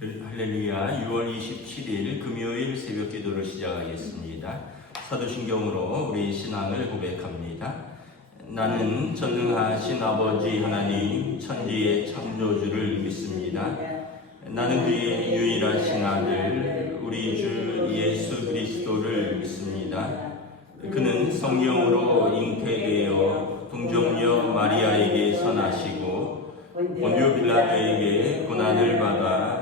할렐루야 6월 27일 금요일 새벽 기도를 시작하겠습니다. 사도신경으로 우리 신앙을 고백합니다. 나는 전능하신 아버지 하나님 천지의 창조주를 믿습니다. 나는 그의 유일하신 아들 우리 주 예수 그리스도를 믿습니다. 그는 성령으로 잉태되어 동정녀 마리아에게서 나시고 본디오 빌라도에게 고난을 받아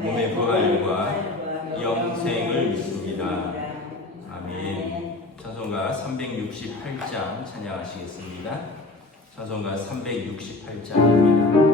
몸의 부활과 영생을 믿습니다. 아멘. 찬송가 368장 찬양하시겠습니다. 찬송가 368장입니다.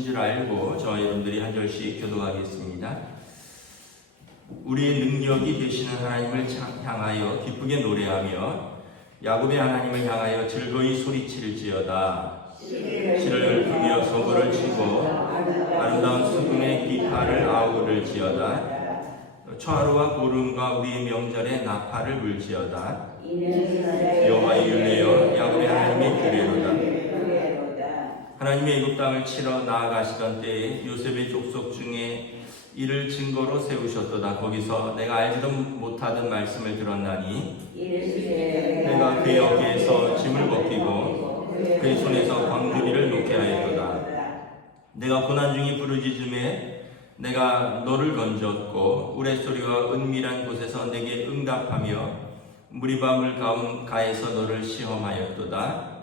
다 찾으신 줄 알고 저와 여러분들이 한 절씩 교도하겠습니다. 우리의 능력이 되시는 하나님을 향하여 기쁘게 노래하며 야곱의 하나님을 향하여 즐거이 소리칠지어다. 실을 읊으며 소고를 치고 아름다운 수금의 비파를 아우를지어다. 초하루와 보름과 우리의 명절에 나팔을 불지어다. 여호와의 율례여 야곱의 하나님의 규례로다. 하나님의 애굽 땅을 치러 나아가시던 때에 요셉의 족속 중에 이를 증거로 세우셨도다. 거기서 내가 알지도 못하던 말씀을 들었나니 내가 그의 어깨에서 짐을 벗기고 그의 손에서 광주리를 놓게 하였도다. 내가 고난 중에 부르짖음에 내가 너를 건졌고 우레소리와 은밀한 곳에서 내게 응답하며 가운 가에서 너를 시험하였도다.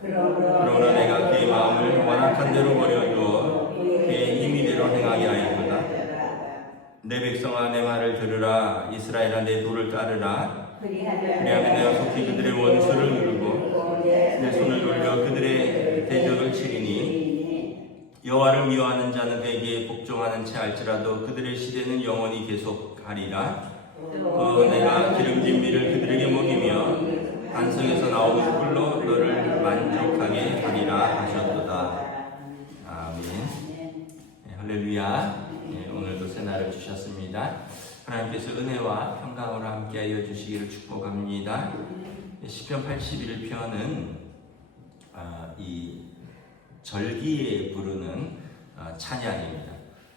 그러나 내가 그의 마음을 완악한 대로 버려두어 그의 임의대로 행하게 하였도다. 내 백성아 내 말을 들으라. 이스라엘아 내 도를 따르라. 그리하면 내가 속히 그들의 원수를 누르고 내 손을 돌려 그들의 대적을 치리니 여호와를 미워하는 자는 그에게 복종하는 채 할지라도 그들의 시대는 영원히 계속하리라. 또 내가 기름진 밀을 그들에게 먹이며 반성에서 나오는 꿀로 너를 만족하게 하리라 하셨도다. 아멘. 네, 할렐루야. 네, 오늘도 새날을 주셨습니다. 하나님께서 은혜와 평강으로 함께하여 주시기를 축복합니다. 네, 시편 81편은 아, 이 절기에 부르는 아, 찬양입니다.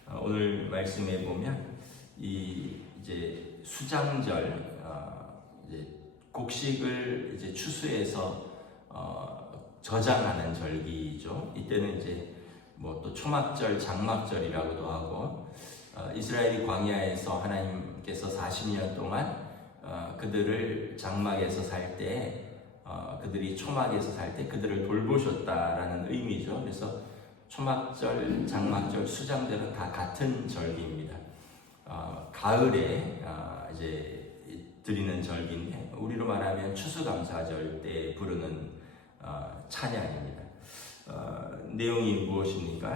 아, 오늘 말씀에 보면 이 이제 수장절 어, 이제 곡식을 이제 추수해서 어, 저장하는 절기죠. 이때는 이제 뭐 또 초막절, 장막절이라고도 하고 어, 이스라엘이 광야에서 하나님께서 40년 동안 어, 그들을 장막에서 살 때 어, 그들이 초막에서 살 때 그들을 돌보셨다라는 의미죠. 그래서 초막절, 장막절, 수장절은 다 같은 절기입니다. 어, 가을에 어, 이제 드리는 절기인데 우리로 말하면 추수감사절 때 부르는 어, 찬양입니다. 어, 내용이 무엇입니까?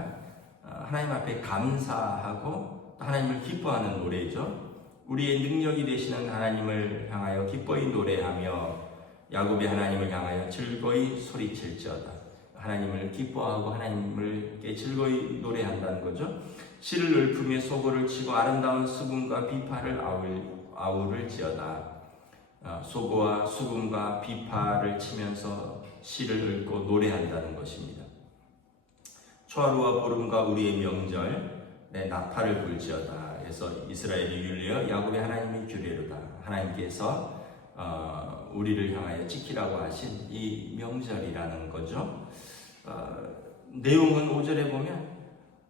어, 하나님 앞에 감사하고 하나님을 기뻐하는 노래죠. 우리의 능력이 되시는 하나님을 향하여 기뻐히 노래하며 야곱의 하나님을 향하여 즐거이 소리칠지어다. 하나님을 기뻐하고 하나님을 즐거이 노래한다는 거죠. 실을 읊으며 소고를 치고 아름다운 수금과 비파를 아울, 아우를 지어다. 어, 소고와 수금과 비파를 치면서 시를 읊고 노래한다는 것입니다. 초하루와 보름과 우리의 명절, 내 나팔을 불지어다. 그래서 이스라엘이 율례여 야곱의 하나님의 규례로다. 하나님께서 어, 우리를 향하여 지키라고 하신 이 명절이라는 거죠. 어, 내용은 5절에 보면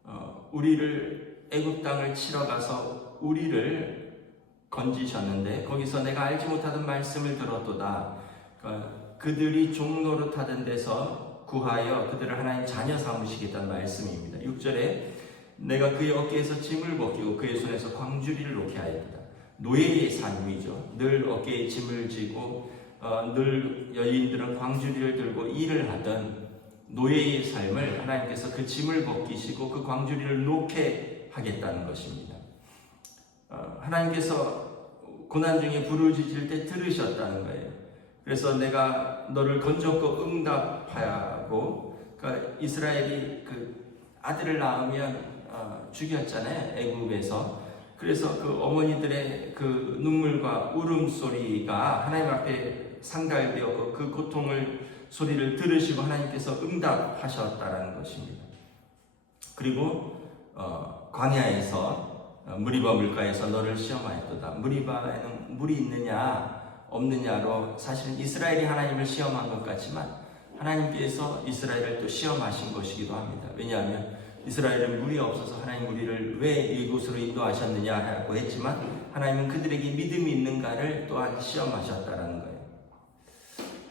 어, 우리를 애굽 땅을 치러 가서 우리를 건지셨는데 거기서 내가 알지 못하던 말씀을 들었도다. 어, 그들이 종로로 타던 데서 구하여 그들을 하나님 자녀 삼으시겠다는 말씀입니다. 6절에 내가 그의 어깨에서 짐을 벗기고 그의 손에서 광주리를 놓게 하였다. 노예의 삶이죠. 늘 어깨에 짐을 지고 어, 늘 여인들은 광주리를 들고 일을 하던 노예의 삶을 하나님께서 그 짐을 벗기시고 그 광주리를 놓게 하겠다는 것입니다. 어, 하나님께서 고난 중에 부르짖을 때 들으셨다는 거예요. 그래서 내가 너를 건졌고 응답하고 그러니까 이스라엘이 그 아들을 낳으면 어, 죽였잖아요. 애굽에서. 그래서 그 어머니들의 그 눈물과 울음소리가 하나님 앞에 상달되었고 그 고통을 소리를 들으시고 하나님께서 응답하셨다라는 것입니다. 그리고 어, 광야에서 어, 무리바 물가에서 너를 시험하였도다. 무리바에는 물이 있느냐 없느냐로 사실은 이스라엘이 하나님을 시험한 것 같지만 하나님께서 이스라엘을 또 시험하신 것이기도 합니다. 왜냐하면 이스라엘은 물이 없어서 하나님 우리를 왜 이곳으로 인도하셨느냐고 했지만 하나님은 그들에게 믿음이 있는가를 또한 시험하셨다라는 거예요.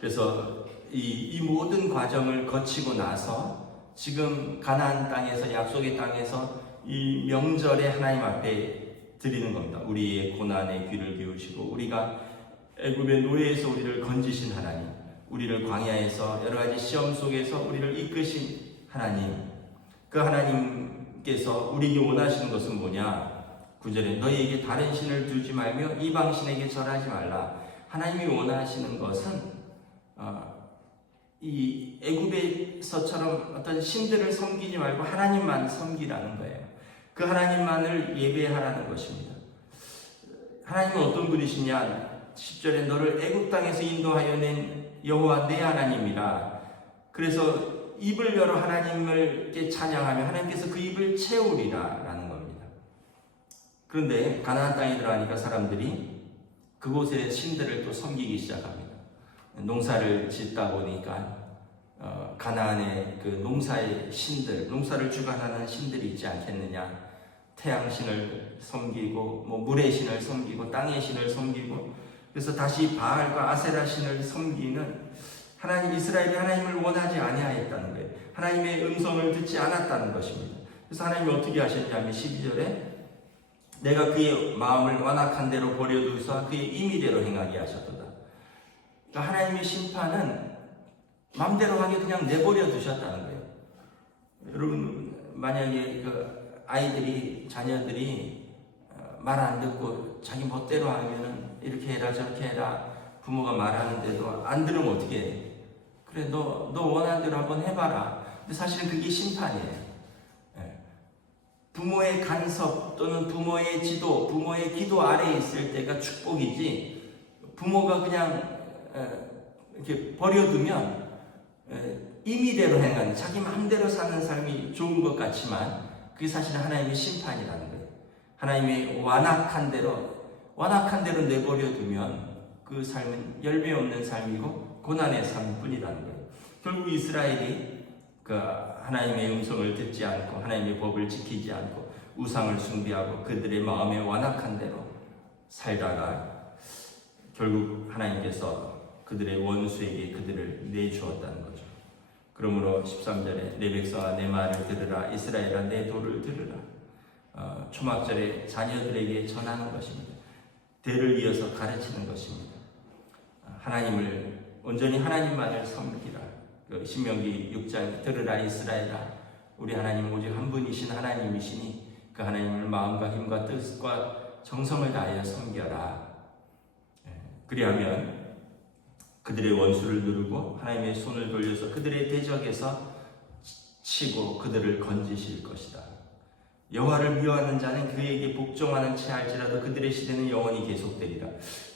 그래서 이, 이 모든 과정을 거치고 나서 지금 가나안 땅에서 약속의 땅에서 이 명절에 하나님 앞에 드리는 겁니다. 우리의 고난에 귀를 기울이시고 우리가 애굽의 노예에서 우리를 건지신 하나님, 우리를 광야에서 여러 가지 시험 속에서 우리를 이끄신 하나님, 그 하나님께서 우리에게 원하시는 것은 뭐냐? 구절에 너희에게 다른 신을 두지 말며 이방 신에게 절하지 말라. 하나님이 원하시는 것은 어, 이 애굽에서처럼 어떤 신들을 섬기지 말고 하나님만 섬기라는 거예요. 그 하나님만을 예배하라는 것입니다. 하나님은 어떤 분이시냐? 10절에 너를 애굽 땅에서 인도하여 낸 여호와 내 하나님이라. 그래서 입을 열어 하나님을 찬양하며 하나님께서 그 입을 채우리라라는 겁니다. 그런데 가나안 땅에 들어가니까 사람들이 그곳의 신들을 또 섬기기 시작합니다. 농사를 짓다 보니까 어, 가나안의 그 농사의 신들, 농사를 주관하는 신들이 있지 않겠느냐? 태양 신을 섬기고 뭐 물의 신을 섬기고 땅의 신을 섬기고 그래서 다시 바알과 아세라 신을 섬기는 하나님 이스라엘이 하나님을 원하지 아니하였다는 거예요. 하나님의 음성을 듣지 않았다는 것입니다. 그래서 하나님이 어떻게 하셨냐면 12절에 내가 그의 마음을 완악한 대로 버려두사 그의 임의대로 행하게 하셨도다. 그러니까 하나님의 심판은 마음대로 하게 그냥 내버려 두셨다는 거예요. 여러분 만약에 그 아이들이 자녀들이 어, 말안 듣고 자기 멋대로 하면은 이렇게 해라 저렇게 해라 부모가 말하는데도 안 들으면 어떻게 해? 그래 너너 원하는 대로 한번 해봐라. 근데 사실은 그게 심판이에요. 예. 부모의 간섭 또는 부모의 지도, 부모의 기도 아래에 있을 때가 축복이지. 부모가 그냥 에, 이렇게 버려두면 에, 임의대로 행하는 자기 마음대로 사는 삶이 좋은 것 같지만 그게 사실은 하나님의 심판이라는 거예요. 하나님의 완악한 대로 완악한 대로 내버려 두면 그 삶은 열매 없는 삶이고 고난의 삶뿐이라는 거예요. 결국 이스라엘이 그 하나님의 음성을 듣지 않고 하나님의 법을 지키지 않고 우상을 숭배하고 그들의 마음에 완악한 대로 살다가 결국 하나님께서 그들의 원수에게 그들을 내주었다는 거죠. 그러므로 13절에 내 백성아 내 말을 들으라 이스라엘아 내 도를 들으라 어, 초막절에 자녀들에게 전하는 것입니다. 대를 이어서 가르치는 것입니다. 어, 하나님을 온전히 하나님만을 섬기라. 그 신명기 6장 들으라 이스라엘아 우리 하나님 오직 한 분이신 하나님이시니 그 하나님을 마음과 힘과 뜻과 정성을 다하여 섬겨라. 예, 그리하면 그들의 원수를 누르고 하나님의 손을 돌려서 그들의 대적에서 치고 그들을 건지실 것이다. 여호와를 미워하는 자는 그에게 복종하는 채 할지라도 그들의 시대는 영원히 계속되리라.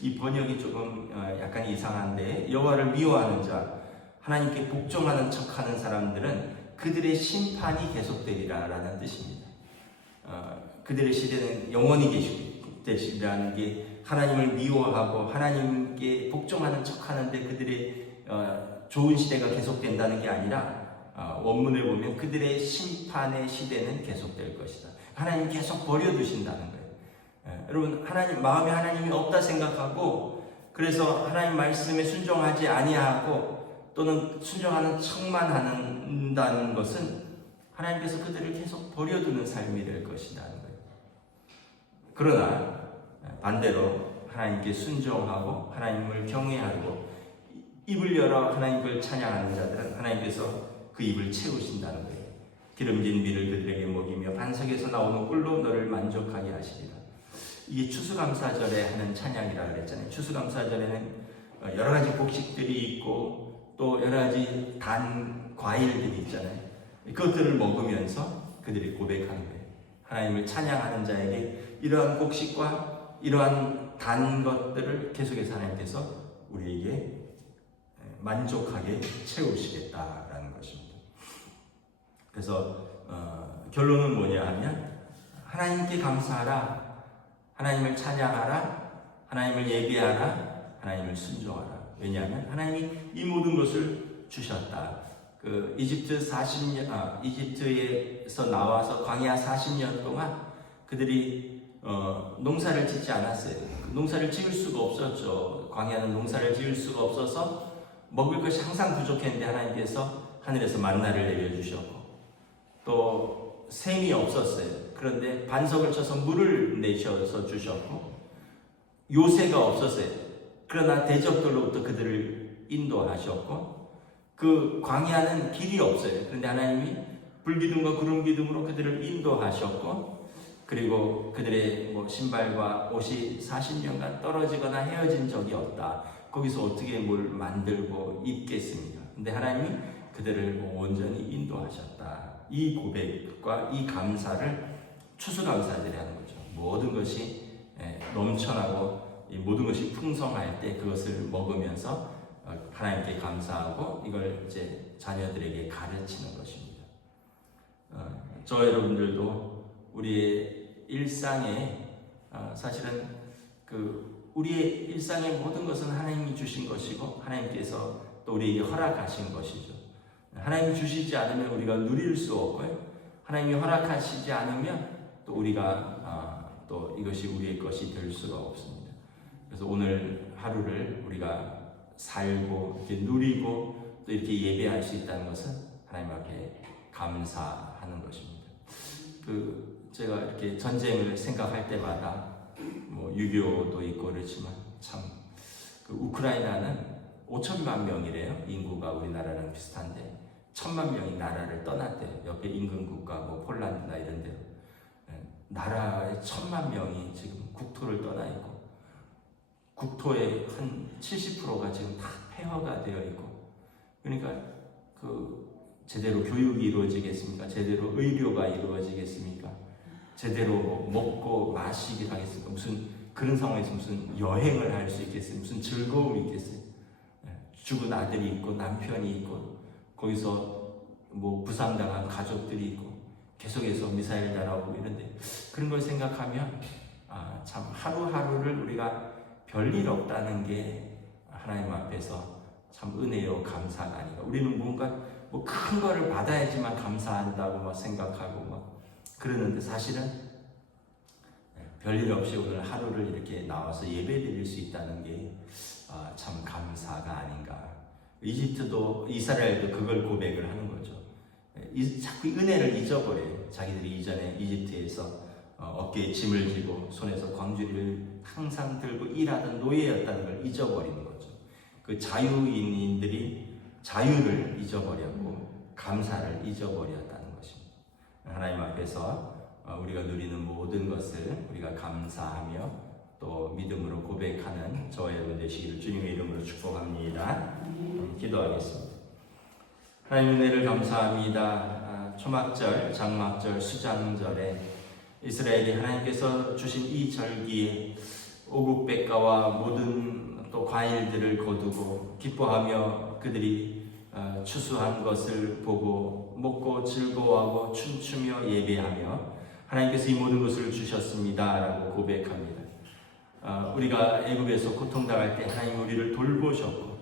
이 번역이 조금 어, 약간 이상한데 여호와를 미워하는 자, 하나님께 복종하는 척하는 사람들은 그들의 심판이 계속되리라라는 뜻입니다. 어, 그들의 시대는 영원히 계속되리라는 게 하나님을 미워하고 하나님께 복종하는 척하는데 그들의 어, 좋은 시대가 계속된다는 게 아니라 어, 원문을 보면 그들의 심판의 시대는 계속될 것이다. 하나님 계속 버려두신다는 거예요. 예, 여러분 하나님 마음에 하나님이 없다 생각하고 그래서 하나님 말씀에 순종하지 아니하고 또는 순종하는 척만 한다는 것은 하나님께서 그들을 계속 버려두는 삶이 될 것이라는. 그러나 반대로 하나님께 순종하고 하나님을 경외하고 입을 열어 하나님을 찬양하는 자들은 하나님께서 그 입을 채우신다는 거예요. 기름진 비를 그들에게 먹이며 반석에서 나오는 꿀로 너를 만족하게 하시리라. 이게 추수감사절에 하는 찬양이라 그랬잖아요. 추수감사절에는 여러 가지 곡식들이 있고 또 여러 가지 단 과일들이 있잖아요. 그것들을 먹으면서 그들이 고백하는 거예요. 하나님을 찬양하는 자에게 이러한 곡식과 이러한 단 것들을 계속해서 하나님께서 우리에게 만족하게 채우시겠다라는 것입니다. 그래서 어, 결론은 뭐냐 하면 하나님께 감사하라, 하나님을 찬양하라, 하나님을 예배하라, 하나님을 순종하라. 왜냐하면 하나님이 이 모든 것을 주셨다. 그 이집트 40년 아 이집트에서 나와서 광야 40년 동안 그들이 어, 농사를 짓지 않았어요. 그 농사를 지을 수가 없었죠. 광야는 농사를 지을 수가 없어서 먹을 것이 항상 부족했는데 하나님께서 하늘에서 만나를 내려주셨고 또 샘이 없었어요. 그런데 반석을 쳐서 물을 내셔서 주셨고 요새가 없었어요. 그러나 대적들로부터 그들을 인도하셨고 그 광야는 길이 없어요. 그런데 하나님이 불기둥과 구름 기둥으로 그들을 인도하셨고 그리고 그들의 뭐 신발과 옷이 40년간 떨어지거나 헤어진 적이 없다. 거기서 어떻게 뭘 만들고 입겠습니까? 근데 하나님이 그들을 온전히 인도하셨다. 이 고백과 이 감사를 추수감사절이라는 거죠. 모든 것이 예, 넘쳐나고 이 모든 것이 풍성할 때 그것을 먹으면서 어, 하나님께 감사하고 이걸 이제 자녀들에게 가르치는 것입니다. 어, 저 여러분들도 우리의 일상에 어, 사실은 그 우리의 일상의 모든 것은 하나님이 주신 것이고 하나님께서 또 우리에게 허락하신 것이죠. 하나님이 주시지 않으면 우리가 누릴 수 없고요. 하나님이 허락하시지 않으면 또 우리가 아, 또 이것이 우리의 것이 될 수가 없습니다. 그래서 오늘 하루를 우리가 살고 이렇게 누리고 또 이렇게 예배할 수 있다는 것은 하나님 앞에 감사하는 것입니다. 그 제가 이렇게 전쟁을 생각할 때마다 뭐 유교도 있고 그렇지만 참 그 우크라이나는 5천만 명이래요. 인구가 우리나라랑 비슷한데 천만 명이 나라를 떠났대요. 옆에 인근 국가 뭐 폴란드나 이런 데로 예, 나라의 천만 명이 지금 국토를 떠나 있고 국토의 한 70%가 지금 다 폐허가 되어 있고 그러니까 그 제대로 교육이 이루어지겠습니까? 제대로 의료가 이루어지겠습니까? 제대로 뭐 먹고 마시기 하겠습니까? 무슨 그런 상황에서 무슨 여행을 할 수 있겠어요? 무슨 즐거움이 있겠어요? 예, 죽은 아들이 있고 남편이 있고 거기서 뭐 부상당한 가족들이 있고 계속해서 미사일 날아오고 이런데 그런 걸 생각하면 아, 참 하루하루를 우리가 별일 없다는 게 하나님 앞에서 참 은혜요 감사가 아닌가. 우리는 뭔가 뭐 큰 거를 받아야지만 감사한다고 막 생각하고 막 그러는데 사실은 예, 별일 없이 오늘 하루를 이렇게 나와서 예배 드릴 수 있다는 게 아, 참 감사가 아닌가. 이집트도 이스라엘도 그걸 고백을 하는 거죠. 예, 이- 자꾸 은혜를 잊어버려요. 자기들이 이전에 이집트에서 어, 어깨에 짐을 지고 손에서 광주리를 항상 들고 일하던 노예였다는 걸 잊어버리는 거죠. 그 자유인들이 자유를 잊어버렸고 감사를 것입니다. 하나님 앞에서 어, 우리가 누리는 모든 것을 우리가 감사하며 또 믿음으로 고백하는 저와 여러분 되시기를 주님의 이름으로 축복합니다. 음, 기도하겠습니다. 하나님 은혜를 감사합니다. 아, 초막절, 장막절, 수장절에 이스라엘이 하나님께서 주신 이 절기에 오국백가와 모든 또 과일들을 거두고 기뻐하며 그들이 어, 추수한 것을 보고 먹고 즐거워하고 춤추며 예배하며 하나님께서 이 모든 것을 주셨습니다라고 고백합니다. 어, 우리가 애굽에서 고통당할 때 하나님 우리를 돌보셨고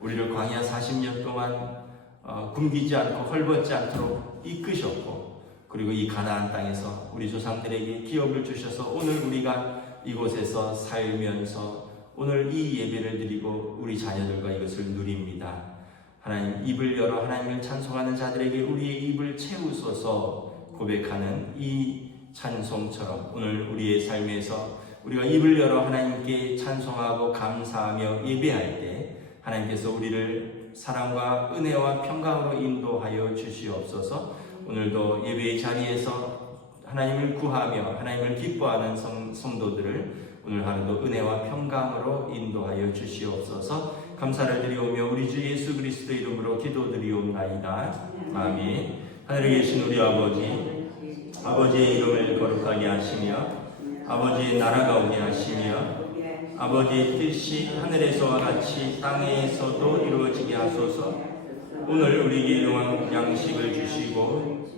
우리를 광야 40년 동안 어, 굶기지 않고 헐벗지 않도록 이끄셨고 그리고 이 가나안 땅에서 우리 조상들에게 기업을 주셔서 오늘 우리가 이곳에서 살면서 오늘 이 예배를 드리고 우리 자녀들과 이것을 누립니다. 하나님 입을 열어 하나님을 찬송하는 자들에게 우리의 입을 채우소서 고백하는 이 찬송처럼 오늘 우리의 삶에서 우리가 입을 열어 하나님께 찬송하고 감사하며 예배할 때 하나님께서 우리를 사랑과 은혜와 평강으로 인도하여 주시옵소서. 오늘도 예배의 자리에서 하나님을 구하며 하나님을 기뻐하는 성, 성도들을 오늘 하루도 은혜와 평강으로 인도하여 주시옵소서. 감사를 드리오며 우리 주 예수 그리스도 이름으로 기도드리옵나이다. 아멘. 하늘에 계신 우리 아버지, 아버지의 이름을 거룩하게 하시며 아버지의 나라가 오게 하시며 아버지의 뜻이 하늘에서와 같이 땅에서도 이루어지게 하소서. 오늘 우리에게 일용할 양식을 주시고